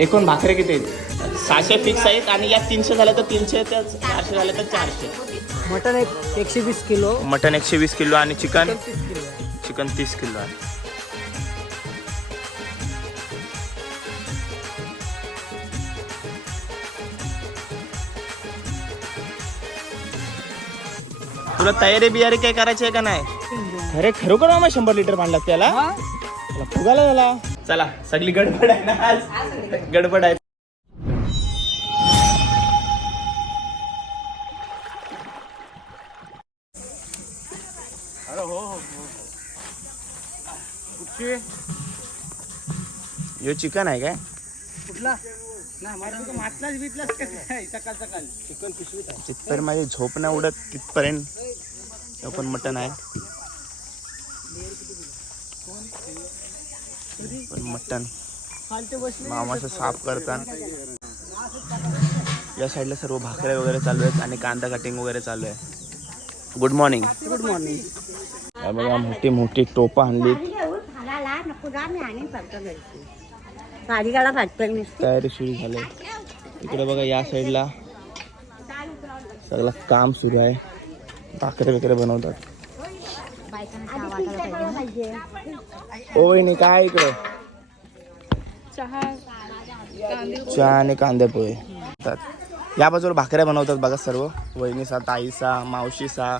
एकूण भाकरे किती आहेत? सहाशे फिक्स आहेत आणि यात तीनशे झाले तर तीनशे त्या चारशे झाले तर चारशे. मटन एक एकशे वीस किलो. मटन एकशे वीस किलो आणि चिकन? तीस किलो. आहे. चिकन तीस किलो आहे. तुला तयारी बियारी काय करायची आहे का नाही? अरे खरोखर मामा शंभर लिटर पाणी लागते याला? हा? त्याला फुगाला झाला चला सगळी गडबड आहे ना आज? गडबड. आहे. यो चिकन आहे काय? कुठला? सकाळ सकाळ. चिकन पिशवीत आहे. जिथपर्यंत माझी झोप नाही उडत तिथपर्यंत. पण मटन आहे. मटन खालते बसले मामाचं साफ करतात या साईडला सर्व भाकऱ्या वगैरे चालू आहेत आणि कांदा कटिंग वगैरे चालू आहे. गुड मॉर्निंग गुड मॉर्निंग बघा मोठी मोठी टोपा नुसती तयारी सुरू झाली इकडे बघा या साईडला सगळं काम सुरू आहे. भाकरे वगैरे बनवतात. ओ वहिनी काय इकडे? चहा आणि कांदे पोहे. या बाजूला भाकऱ्या बनवतात बघा सर्व. वहिनीसा ताईसा मावशीसा.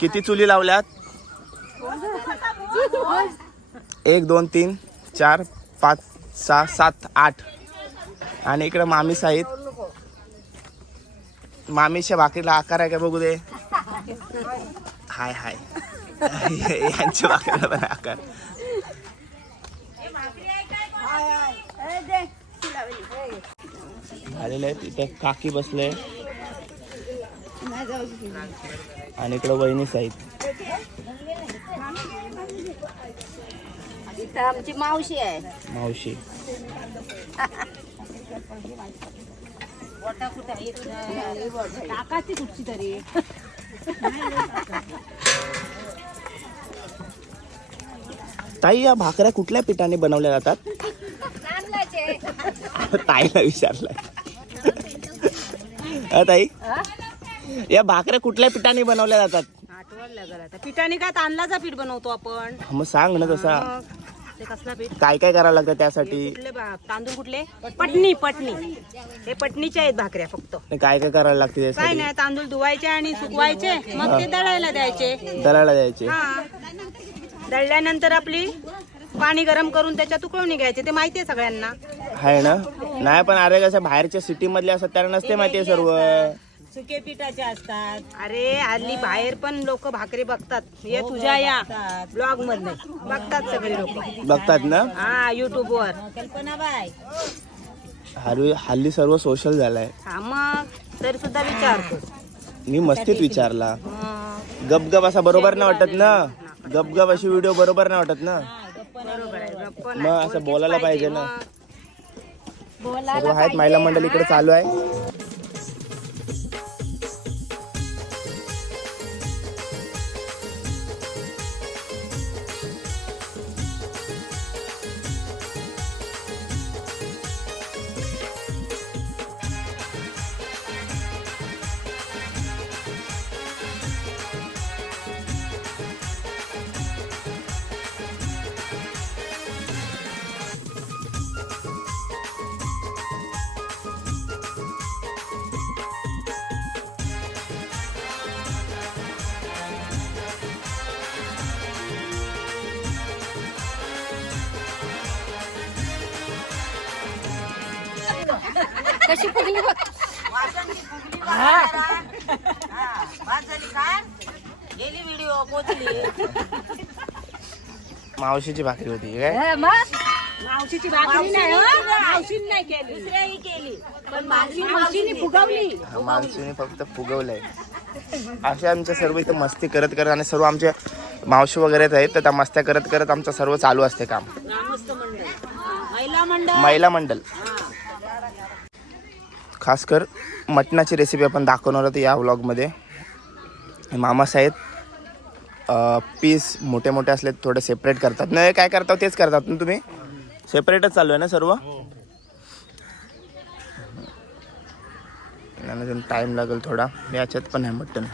किती चुली लावल्यात? एक दोन तीन चार पाच सहा सात आठ. आणि इकडे मामीस आहेत. मामीच्या भाकरीला आकार आहे का बघू दे. हाय हाय. यांच्या भाकरीला पण आकार. झालेले आहेत. इथे काकी बसले आणि इकडे वहिनीस आहेत. इथं आमची मावशी आहे. मावशी. टाकाची कुठची तरी. ताई या भाकऱ्या कुठल्या पिठाने बनवल्या जातात? ताईला विचारलंय. ताई? या भाकऱ्या कुठल्या पिठाने बनवल्या जातात? आता. पिठाने काय तांदळाचा पीठ बनवतो आपण. मग सांग ना तसा. मग ते कसला पीठ? काय काय करावं लागतं त्यासाठी? कुठले बा- तांदूळ कुठले? पटणी पटणी. हे पटणीचे आहेत भाकऱ्या फक्त. आणि काय काय करायला लागते काय त्यासाठी? नाही तांदूळ धुवायचे आणि सुकवायचे. मग ते दळायला द्यायचे. दराला द्यायचे. हा. दळल्यानंतर आपली पाणी गरम करून त्याच्यात उकळून घ्यायचे ते माहिती आहे सगळ्यांना. आहे ना? नाही पण अरे कसं बाहेरच्या सिटी मधले असतात त्यांना नसते माहिती सर्व. सुके पिठाचे असतात. अरे हल्ली बाहेर पण लोक भाकरी बघतात. हे तुझ्या या ब्लॉग मधले बघतात सगळे लोक. बघतात ना? हा युट्यूब वर कल्पना बाय. हल्ली हल्ली सर्व सोशल झालाय. हा मग तरी सुद्धा विचारतो मी मस्तीत विचारला. मग गपगप असा बरोबर नाही वाटत ना? गपगप अशी व्हिडिओ बरोबर नाही वाटत ना बरोबर आहे गप्प नाही. मग असं बोलायला पाहिजे ना. सर्व आहेत महिला मंडळ इकडे चालू आहे. कशी फुगली बघ. मावशीची भाकरी होती काय? मावशीची भाकरी नाही हो. मावशीने नाही केली. दुसऱ्याही केली. पण मावशीने फुगवली. हा, मावशीने फक्त फुगवलंय. असे आमच्या सर्व इथं मस्ती करत करत आणि सर्व आमचे मावशी वगैरे आहेत तर त्या मस्त्या करत करत आमचं सर्व चालू असते काम. ग्रामस्थ मंडळ. महिला मंडळ. महिला मंडल खास कर मटणाची रेसिपी आपण दाखवणार आहोत या व्लॉगमध्ये मामासाहेब पीस मोठे मोठे असले थोडे सेपरेट करतात. नाही काय करता हो, तेच करतात ना तुम्ही? सेपरेटच चालू आहे ना सर्व? टाइम लागेल थोडा. याच्यात पण आहे मटण.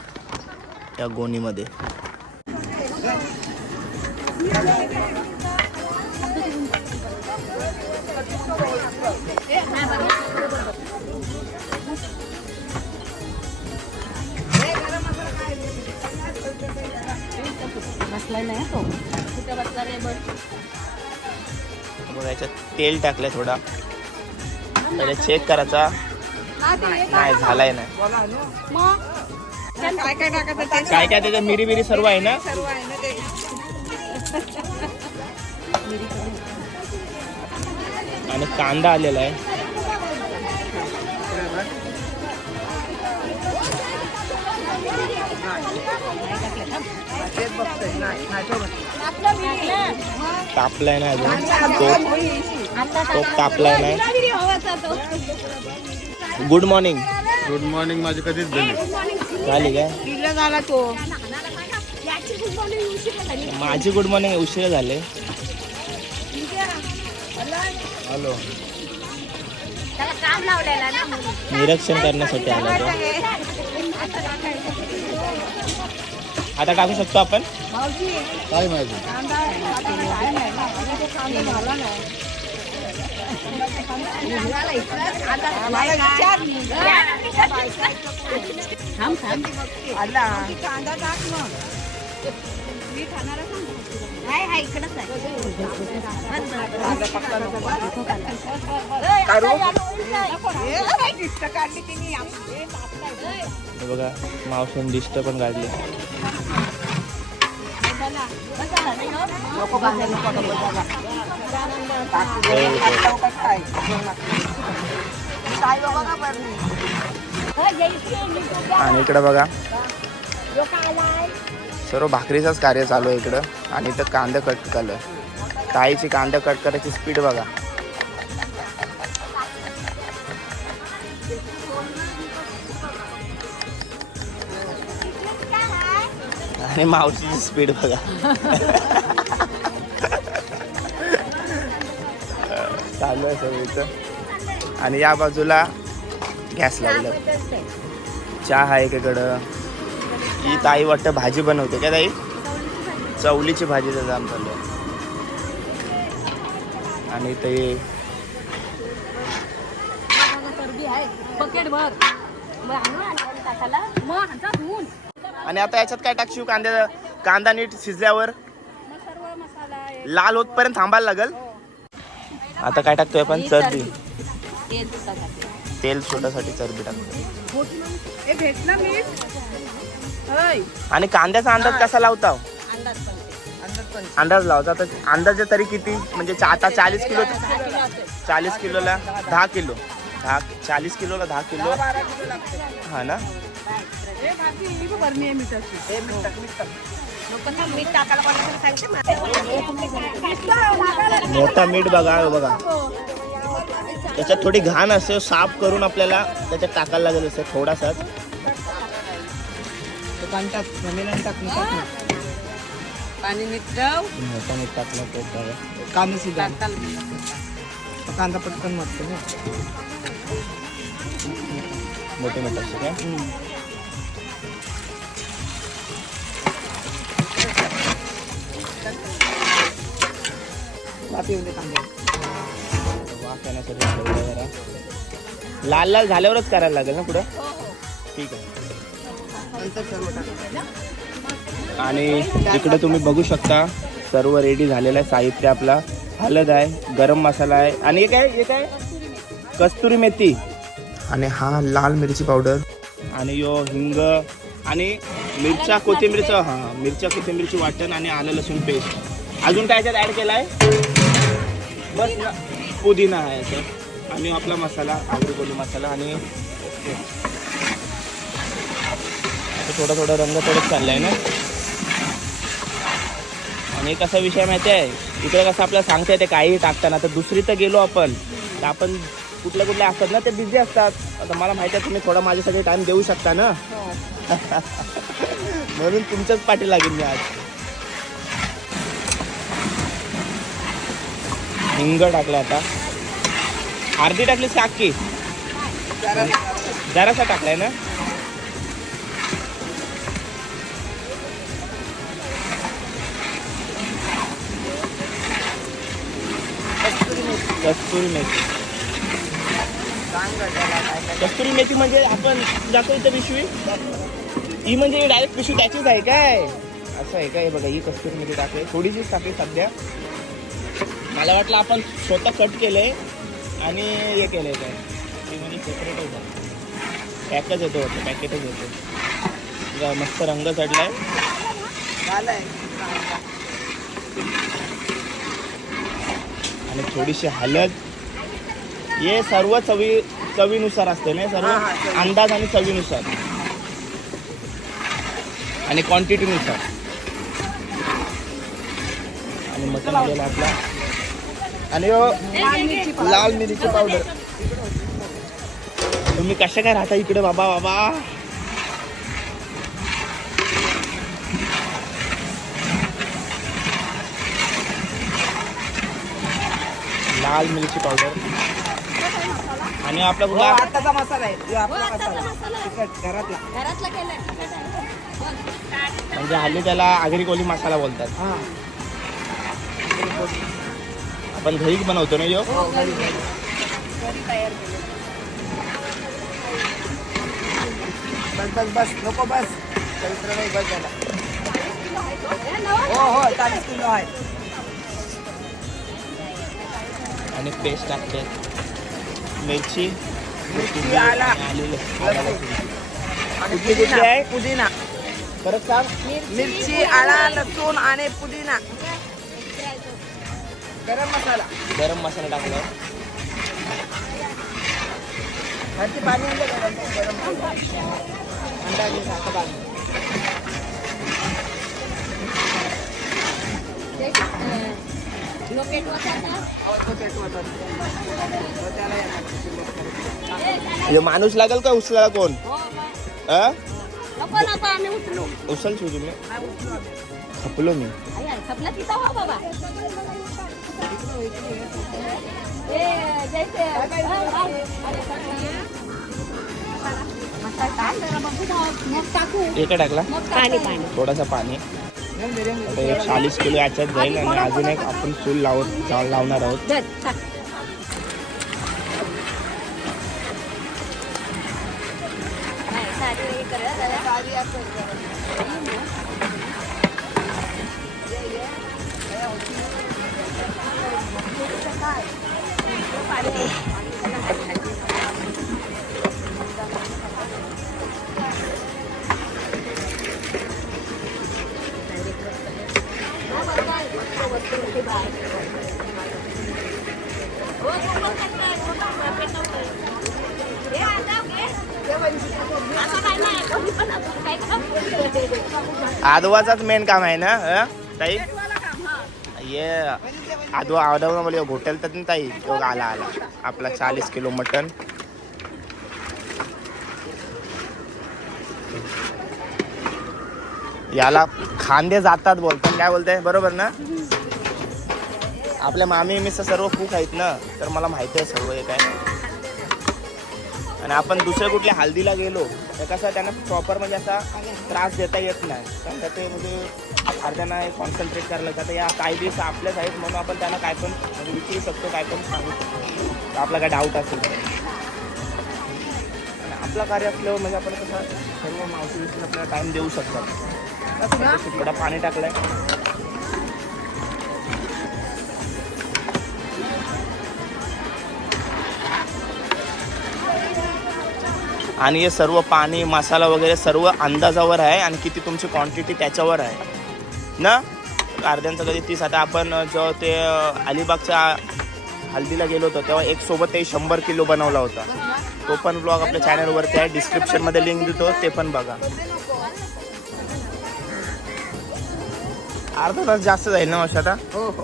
या गोणीमध्ये. मग याच्यात तेल टाकलंय थोडा. पहिले चेक करायचा. नाही झालाय नाही. काय काय टाकायचं काय काय त्याच्या मिरी बिरी सर्व आहे ना? सर्व आहे ना ते आणि कांदा आलेला आहे. तापलाय ना अजून. तोप तोप तापलाय नाही गुड मॉर्निंग गुड मॉर्निंग माझी कधीच झाली झाली काय? झाला तो. माझी गुड मॉर्निंग उशीर झाले. हॅलो निरीक्षण करण्यासाठी आला तो आता टाकू शकतो आपण? काय माहिती? आला कांदा टाक मग. कांदा पक्का बघा मावसून डिस्ट पण काढली आणि इकडं बघा. सर्व भाकरीचंच कार्य चालू आहे इकडं. आणि इथं कांदा कट केलं ताईची कांदा कट करायची स्पीड बघा. आणि मावशीची स्पीड बघा. चालू आहे सर इथं. आणि या बाजूला गॅस लावलं. चहा आहे एकीकडं ही ताई वाटतं भाजी बनवते काय ताई? चवलीची भाजी त्याचं आम चालू आहे आणि ते आणि आता याच्यात काय टाकशीव कांद्या कांदा नीट शिजल्यावर. लाल होतपर्यंत थांबायला लागल? आता काय टाकतोय आपण? चरबी. तेल सोडासाठी चरबी टाकतो भेटलं मीठ होय आणि कांद्याचा अंदाज कसा लावता? अंदाज लावता. तर अंदाजे तरी किती? म्हणजे चा- आता चाळीस किलो. चाळीस किलोला दहा किलो. दहा चाळीस किलोला दहा किलो. बारा किलो लागते. हा ना? बघ मीठ टाक मीठ मीठ बघा हे बघा. त्याच्यात थोडी घाण असते साफ करून आपल्याला त्याच्यात टाकायला लागेल असं थोडासाच. टाक टाक पाणी टाकलं तर. कांदा सुद्धा कांदा पटकन मरतो ना. मोठे मीठ असते काय वाफ येऊ दे कांदा. वाफ येण्यासाठी ठेवलं जरा. लाल लाल झाल्यावरच करायला लागेल ना पुढं? ठीक आहे. नंतर सर्व टाक आणि इकडे तुम्ही बघू शकता सर्व रेडी झालेलं आहे साहित्य आपला. हळद आहे गरम मसाला आहे. आणि हे काय हे काय? कस्तुरी मेथी. आणि हा लाल मिरची पावडर. आणि यो हिंग. आणि मिरच्या कोथिंबीरचं हां मिरच्या कोथिंबीरची वाटण आणि आलं लसूण पेस्ट. अजून काय त्यात ॲड केला आहे बस पुदिना आहे याच्यात. आणि आपला मसाला आवडी कोली मसाला आणि थोडा थोडा रंग थोडं चाललाय ना? आणि कसा विषय माहिती आहे? इकडे कसं आपल्याला सांगता येते काही टाकताना. तर दुसरी तर गेलो आपण. तर आपण कुठल्या कुठल्या असतात ना ते बिझी असतात. आता मला माहिती आहे तुम्ही थोडा माझ्यासाठी टाइम देऊ शकता ना? म्हणून तुमच्याच पाठी लागेल मी आज. हिंग टाकलं आता. अर्धी टाकली साखी जरासा टाकलाय ना? कस्तुरी मेथी. कस्तुरी मेथी म्हणजे आपण जातो इथं पिशवी. ही म्हणजे डायरेक्ट पिशवी त्याचीच आहे काय? असं आहे काय? बघा ही कस्तुरी मेथी टाकली. थोडीशीच टाकली सध्या. मला वाटलं आपण स्वतः कट केलंय आणि हे केलंय काय? ती म्हणजे सेपरेट होतं पॅकच येतो होतं पॅकेटच येतो. मस्त रंग चढलाय. आणि थोडीशी हळद हे सर्व चवी चवीनुसार असते ना हे सर्व अंदाज आणि चवीनुसार. आणि क्वांटिटीनुसार आणि मटन आलेला आपला. आणि ह्यो लाल मिरची पावडर. तुम्ही कशा काय राहता इकडे बाबा बाबा? लाल मिरची पावडर. आणि आपला बघा आताचा मसाला आहे. आपला मसाला. तिखट घरातला. घरातलं तिखट आहे. म्हणजे हल्ली त्याला आगरी कोली मसाला बोलतात. हा. आपण घरीच बनवतो ना यो? बस बस बस. नको बस. चरित्र नाही बस झाला. हो हो चाळीस किलो आहे. आणि पेस्ट टाकते. मिरची मिरची, आला. कुठली कुठली पुदिना. आहे? पुदिना. परत सांग. मिरची आला लसूण आणि पुदिना. गरम मसाला. गरम मसाला टाकला. पाणी गरम गरम हे माणूस लागेल का उचलायला कोण? हो. अ? नको नको आम्ही उचलू. हा, उचलू आम्ही. खपलो मी. हो बाबा. ए, जैसे अ, अ, अरे, मसाला टाक जरा बघू मग मग टाकू. काय टाकला. थोडासा पाणी. आता एक चाळीस किलो याच्यात जाईल आणि अजून एक आपण चूल लावत लावणार आहोत. धर, आदवाचाच मेन काम आहे ना ताई? ये आदवा आदवा मला घोटेल तर ताई तो आला आला. आपला चाळीस किलो मटन याला खांदे जातात बोलतात. काय बोलताय? बरोबर ना? आपल्या मामी मिस सर्व कुक आहेत ना तर मला माहिती आहे सर्व हे काय. आणि आपण दुसऱ्या कुठल्या हल्दीला गेलो तर कसं त्यांना प्रॉपर म्हणजे असा त्रास देता येत नाही. कारण का ते म्हणजे अर्ध्यांना कॉन्सन्ट्रेट करायला लागतं या काही दिवस आपल्याच आहेत म्हणून आपण त्यांना काय पण म्हणजे विचारू शकतो काय पण सांगू शकतो. तर आपला काय डाऊट असेल. आणि आपलं कार्य असल्यावर म्हणजे आपण कसं सर्व मावशी आपल्याला टाईम देऊ शकतात. तुकडा पाणी टाकलंय. आणि हे सर्व पाणी मसाला वगैरे सर्व अंदाजावर आहे आणि किती तुमची क्वांटिटी त्याच्यावर आहे. ना? अर्ध्यांचं कधी तीस. आता आपण जेव्हा ते अलिबागच्या हल्दीला गेलो होतो तेव्हा एक सोबत ते शंभर किलो बनवला होता. तो पण ब्लॉग आपल्या चॅनलवरती आहे. डिस्क्रिप्शनमध्ये लिंक देतो. ते पण बघा. अर्धा तास जास्त जाईल ना वर्ष आता? हो हो.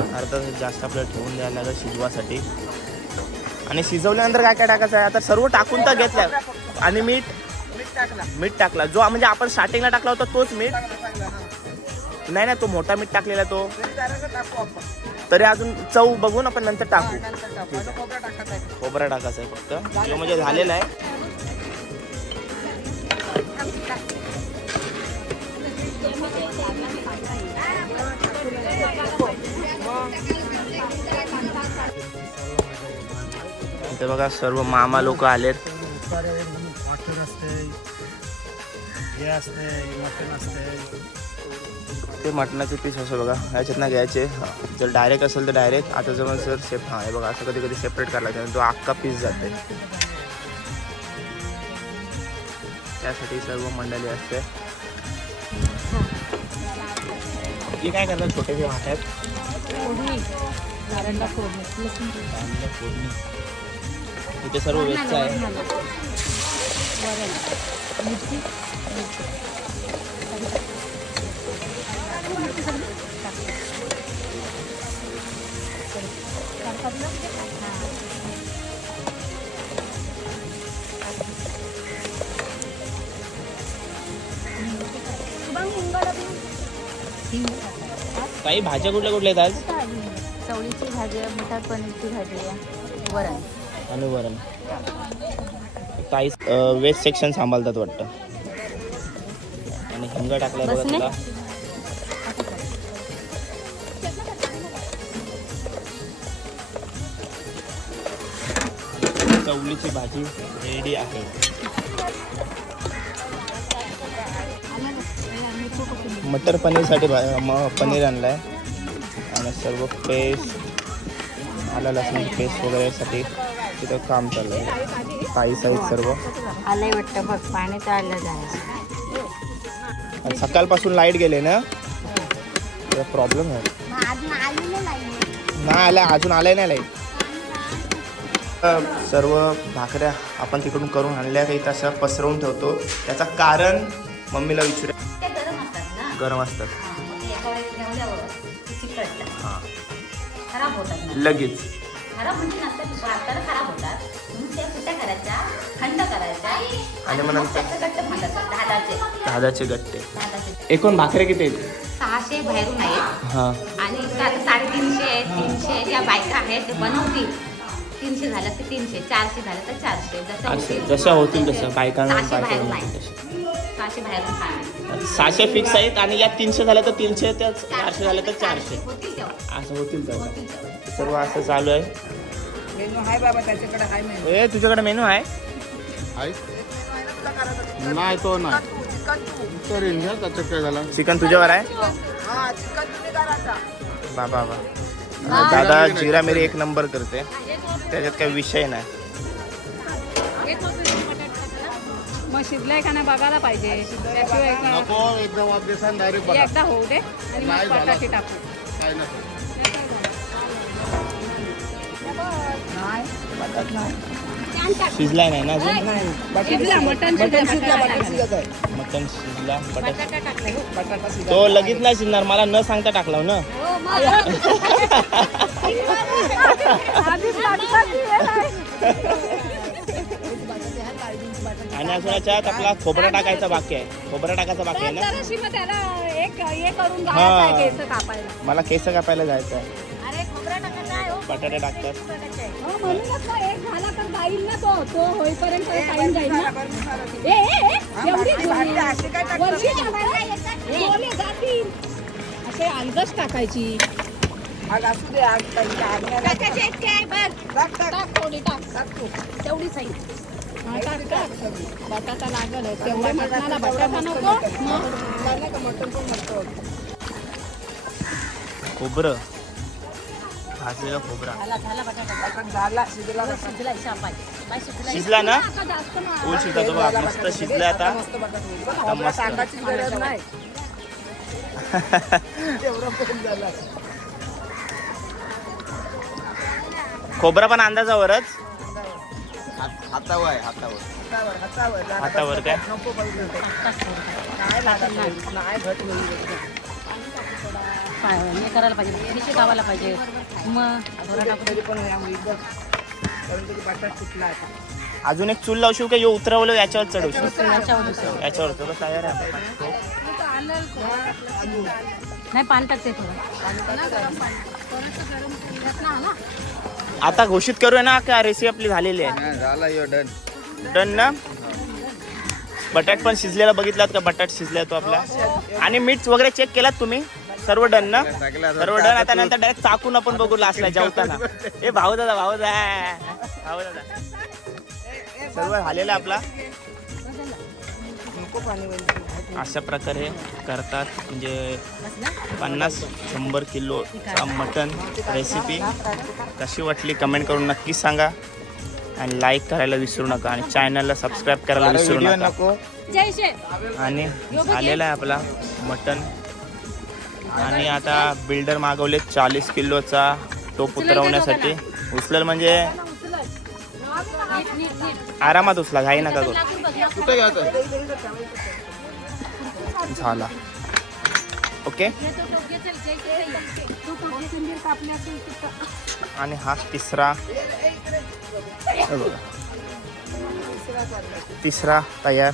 अर्धा तास जास्त आपल्याला ठेवून द्यायला लागेल शिजवासाठी. आणि शिजवल्यानंतर काय काय टाकायचं आहे? आता सर्व टाकून तर घेतलं आणि मीठ? मीठ टाकला. मीठ टाकला. जो म्हणजे आपण स्टार्टिंगला टाकला होता तोच मीठ? नाही ना तो मोठा मीठ टाकलेला तो. तरी अजून चव बघून आपण नंतर टाकू. खोबरा टाकायचा आहे फक्त. जो म्हणजे झालेला आहे. इथे बघा सर्व मामा लोक आलेत. ते मटणाचे पीस असं बघा ह्याच्यातनं घ्यायचे. हा. जर डायरेक्ट असेल तर डायरेक्ट आता जर सर सेप हा हे बघा असं कधी कधी सेपरेट करायला लागतं तो अख्खा पीस जाते. त्यासाठी सर्व मंडळी असते. हे काय करतात? छोटे जे फोडणी. इथे सर्व वेजचं आहे. काही भाज्या कुठल्या कुठल्या आहेत आज? चवळीची भाजी आहे मटार पनीरची भाजी. आहे. वरण आणि वरण काही वेस्ट सेक्शन सांभाळतात वाटतं. आणि हिंग टाकल्या बघा? तुला चवळीची भाजी रेडी आहे. मटर पनीरसाठी भा- म- पनीर आणलाय. आणि सर्व पेस्ट आला लसूण पेस्ट वगैरेसाठी. तिथं काम चालू आहे काही साईज सर्व. आलंय वाटतं बघ पाणी तर आलं जायचं सकाळपासून लाइट गेले ना? प्रॉब्लेम आहे. नाही आल्या अजून आलंय नाही लाइट? सर्व भाकऱ्या आपण तिकडून करून आणल्या काही तसं पसरवून ठेवतो. त्याचं कारण मम्मीला विचारूया. गरम असतात. लगेच. खराब म्हणजे नंतर खराब होतात. म्हणून त्या करायच्या थंड करायच्या. आणि मग नंतर? त्याचं गट्ट म्हणतात. एकूण भाकऱ्या किती आहेत? सहाशे बाहेरून आहेत. हां. आणि इथं आता साडेतीनशे तीनशे ज्या बायका आहेत ते बनवतील. तीनशे झालं तर तीनशे चारशे झालं तर चारशे. जसं असे होतील जशा होतील तसं. बायकांना सहाशे बाहेरून बायकांना आहे तसे. सहाशे बाहेरून सांगितलं. सहाशे फिक्स आहेत आणि या तीनशे झालं तर तीनशे त्या चारशे झालं तर चारशे. होतील तेव्हा. असं होतील तर होतील तेव्हा. सर्व असं चालू आहे. मेनू आहे बाबा त्याच्याकडे आहे मेनू. ए तुझ्याकडे मेनू आहे? नाही तो नाही. घ्या त्याच्यात काय झालं चिकन तुझ्यावर आहे? बाबा बा दादा जिरा मिरी एक नंबर करते. त्याच्यात काही विषय नाही. मग शिजलाय का नाही बघायला पाहिजे. त्याशिवाय डायरेक्ट बघा. एकदा होऊ दे आणि नाही मग झालं. बटाटे टाकू. काय नको. शिजलाय नाही ना अजून? शिजला मटण शिजला. बटाटा टाकला. मटन शिजला बटाटा बटाटा टाकला तो लगेच नाही शिजणार मला न सांगता टाकला हो ना? अजून याच्यात आपला खोबरा टाकायचा बाकी आहे. खोबरा टाकायचा बाकी आहे ना? जराशी मग त्याला एक हे करून हा. घालायचं आहे केस कापायला. मला केस कापायला जायचं आहे. अरे खोबरा टाकायचा आहे हो. बटाटे टाकतात हो, म्हणूनच ना एक झाला तर जाईल ना तो. तो होईपर्यंत टाइम जाईल ना. ए, ए, ए, एवढी गोळी. वर्षी टाकायला गोळे जातील. असे अंदाज टाकायची. बघ. टाक थोडी टाक तेवढी साई हा, टाक टाक बटाटा लागल तेवढ्या मटणाला बटाटा नको. मग? खोबरं. भाजलेलं खोबरा. शिजला ना? फुल शिजला तो बघा मस्त शिजला आता. आता मस्त. खोबरा पण अंदाजावरच. हातावर आहे हातावर. हातावर काय? हे करायला पाहिजे. भाकरीशी गावाला पाहिजे. मग अजून एक चूल लावशील का? यो उतरवलं याच्यावर चढवशील याच्यावर याच्यावर तर तयार आहे. नाही पाणी टाकते थोडं. आता घोषित करूया ना का रेसिपी आपली झालेली आहे? हा, झाला यो डन डन ना? बटाट पण शिजलेला बघितलात का? बटाट शिजलाय तो आपला. आणि मीठ वगैरे चेक केलात तुम्ही? सर्व डन ना? सर्व डन आता नंतर डायरेक्ट चाकून आपण बघू लास्टला जेवताना. ए भाऊ दादा भाऊ दादा भाऊ दादा सर्व झालेला आपला अशा प्रकारे करतात. म्हणजे पन्नास शंभर किलो मटन रेसिपी कशी वाटली कमेंट करून नक्कीच सांगा. आणि लाईक करायला विसरू नका आणि चॅनलला सबस्क्राईब करायला विसरू नका. आणि झालेला आहे आपला मटन. आणि आता बिल्डर मागवले चाळीस किलोचा टोप उतरवण्यासाठी उचलल म्हणजे आरामात उचला घाई नका करू. कुठे घ्यायचं झाला. ओके? आणि हा तिसरा. तिसरा तयार.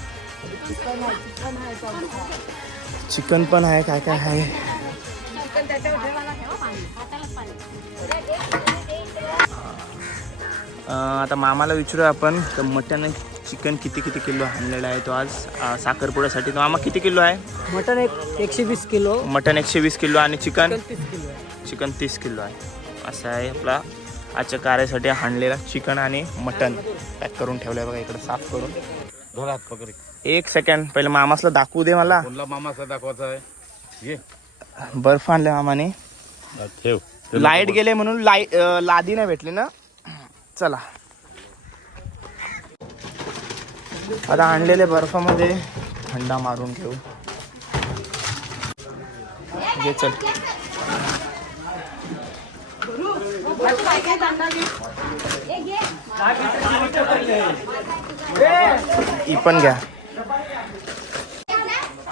चिकन पण आहे काय काय आहे? आता मामाला विचारूया आपण. तर मटन चिकन किती किती किलो आणलेला आहे तो आज? अं, साखरपुड्यासाठी. तो मामा किती किलो आहे? मटन एक एकशे वीस किलो. मटन एकशे वीस किलो आणि चिकन? तीस किलो आहे. चिकन तीस किलो आहे. असं आहे आपला आजच्या कार्यासाठी हाणलेला चिकन आणि मटन. पॅक करून ठेवलं आहे बघा इकडे साफ करून. धोरात पकड. एक सेकंड पहिले मामासला दाखवू दे मला. कोणला मामाचा दाखवायचा आहे. बर्फ आणले मामाने. ठेव. लाइट गेले म्हणून लाइट लादी नाही भेटली ना? चला. आता आणलेले बर्फामध्ये थंडा मारून घेऊ. घे चल. ही पण घ्या.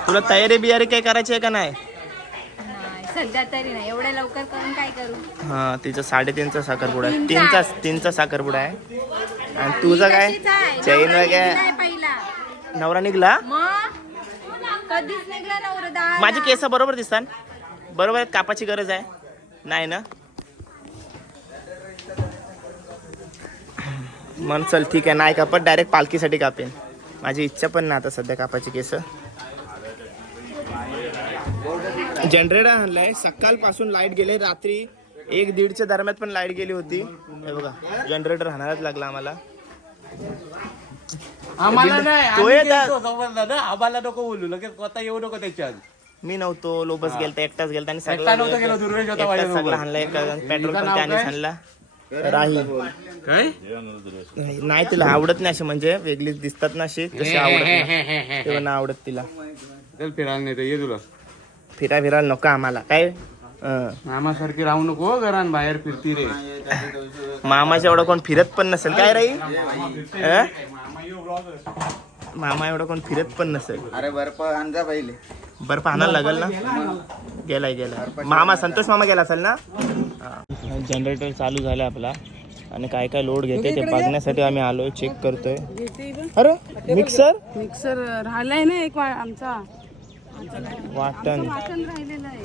तुला तयारी बियारी काय करायची आहे का नाही? सध्या तरी नाही. एवढ्या लवकर करून काय करू? हा तिचा साडेतीनचा साखरपुडा आहे. तीनचा. तीनचा साखरपुडा आहे. आणि तुझं काय? चैन वगैरे? नवरा निघला. मग? कधीच निघला नवरा माझे केस बरोबर दिसतात. बरोबर आहेत कापाची गरज आहे. नाही ना? मन चल ठीक आहे. नाही कापत डायरेक्ट पालखीसाठी कापेन. माझी इच्छा पण नाही आता सध्या कापाची केस. जनरेटर आणलाय. सकाळपासून लाइट गेले. रात्री एक दीडच्या दरम्यान पण लाइट गेली होती. हे बघा जनरेटर हाणायलाच लागला आम्हाला. आम्हाला नाही तो आम्ही येतात. गेलतो समजला ना आम्हाला नको बोलू लगेच स्वतः येऊ नको त्याच्यात मी नव्हतो लोबस गेलता एकटाच गेलता आणि एकटा नव्हता गेला, दुर्वेश होता माझ्यासोबत. सगळा हाणला एक पेट्रोल त्याने काय? हाणला. राही काय? नाही तिला आवडत नाही अशी म्हणजे वेगळीच दिसतात ना अशी तशी आवडत नाही. तेव्हा नाही आवडत तिला. चल फिरायला नाही तर ये तुला. फिरा फिरायला नको आम्हाला. काय? अं, मामासारखी राहू नको घरान बाहेर फिरती रे. मामाच्या एवढं कोण फिरत पण नसेल काय राही अं? मामा एवढं कोण फिरत पण नसेल. अरे बर्फ आणजा पहिले. बर्फ आणायला लागेल ना? गेलाय गेलाय. मामा संतोष मामा गेला असेल ना? जनरेटर चालू झालं आपला. आणि काय काय लोड घेते ते बघण्यासाठी आम्ही आलोय चेक करतोय. अरे मिक्सर मिक्सर राहिलाय ना एक आमचा. वाटण. वाटण राहिलेलं आहे.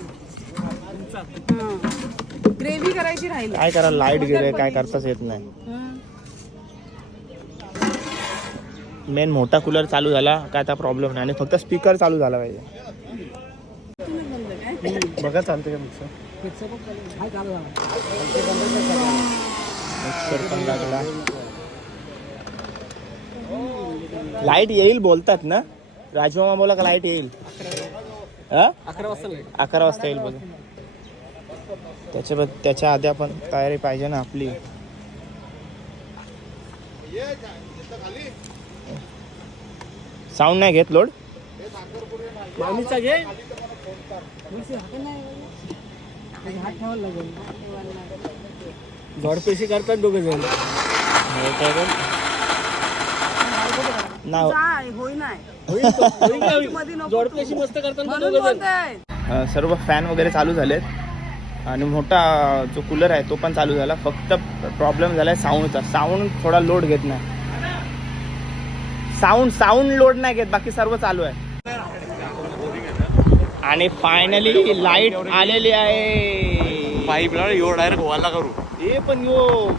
ग्रेव्ही करायची राहिली. काय करा लाइट गेले काय करताच येत नाही. मेन मोठा कूलर चालू झाला काय आता प्रॉब्लेम नाही. आणि फक्त स्पीकर चालू झाला पाहिजे. बघा चालते का मिक्सर मिक्सर पण लागला. लाइट येईल बोलतात ना? राजमामा बोला का लाइट येईल? अकरा वाजता अकरा वाजता येईल बघा त्याच्या त्याच्या आधी आपण तयारी पाहिजे ना आपली. साऊंड नाही घेत लोड. मामीचा घे. करतात दोघे जण. नाव. होई नाही जोडपेशी मस्त करतात दोघे जण. अ, सर्व फॅन वगैरे चालू झालेत. आणि मोठा जो कूलर आहे तो पण चालू झाला. फक्त प्रॉब्लेम झालाय साऊंडचा साऊंड थोडा लोड घेत नाही. साऊंड साऊंड लोड नाही घेत बाकी सर्व चालू आहे. आणि फायनली लाइट आलेली आहे. पाईपला एवढं डायरेक्ट गोवाला करू. हे पण यो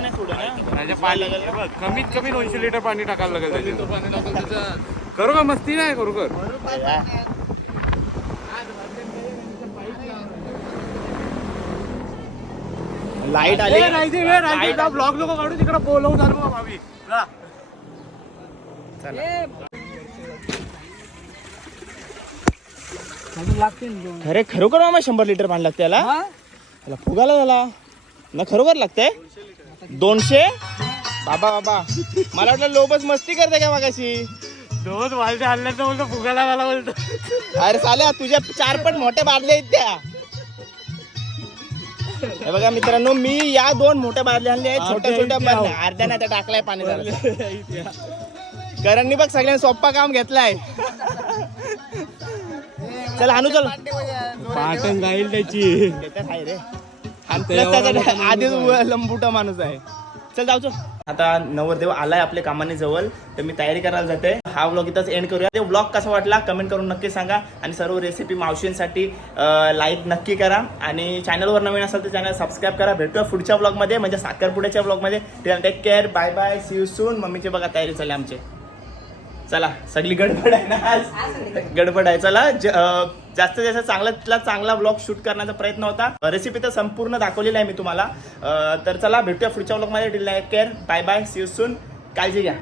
नाही सोडा ना. कमीत कमी दोनशे लिटर पाणी टाकायला लागेल. करू का मस्ती नाही? करू कर. लाइट आली लाइट ब्लॉग लोक काढू तिकडे बोलवून का भावी जा. खरे खरोखर मामा शंभर लिटर पाणी लागते याला? त्याला फुगाला झाला. ना खरोखर लागते दोनशे? बाबा बाबा. मला वाटलं लोबच मस्ती करते का मागाशी? दोन वालते हल्ल्याचं बोलतो फुगायला मला बोलतो. अरे साल्या तुझ्या चार पण मोठ्या बादल्या आहेत त्या. हे बघा मित्रांनो मी या दोन मोठ्या बादल्या आणल्या आहेत. छोट्या छोट्या बादल्या. अर्ध्या नाही त्या टाकलाय पाणी झालं. करणनी बघ सगळ्यांनी सोप्पा काम घेतलाय. चल आणू चल. पाटण जाईल त्याची. रे. आधीच लंबुटा माणूस आहे. चल जाऊ चल. आता नवरदेव आलाय आपल्या कामाने जवळ तर मी तयारी करायला जाते. हा व्लॉग इथंच एंड करूया. ते व्लॉग कसा वाटला? कमेंट करून नक्की सांगा. आणि सर्व रेसिपी मावशींसाठी लाईक नक्की करा. आणि चॅनलवर नवीन असाल तर चॅनल सबस्क्राईब करा. भेटूया पुढच्या व्लॉगमध्ये म्हणजे साखरपुड्याच्या व्लॉगमध्ये take care bye bye see you soon मम्मीची बघा तयारी चालली आमची. चला सगळी गडबड आहे ना आज? गडबड. आहे. चला ज- अं, जास्तीत जास्त चांगल्यातला चांगला ब्लॉग शूट करण्याचा प्रयत्न होता. रेसिपी तर संपूर्ण दाखवलेली आहे मी तुम्हाला. तर चला भेटूया पुढच्या ब्लॉगमध्ये take care bye bye see you soon काळजी घ्या.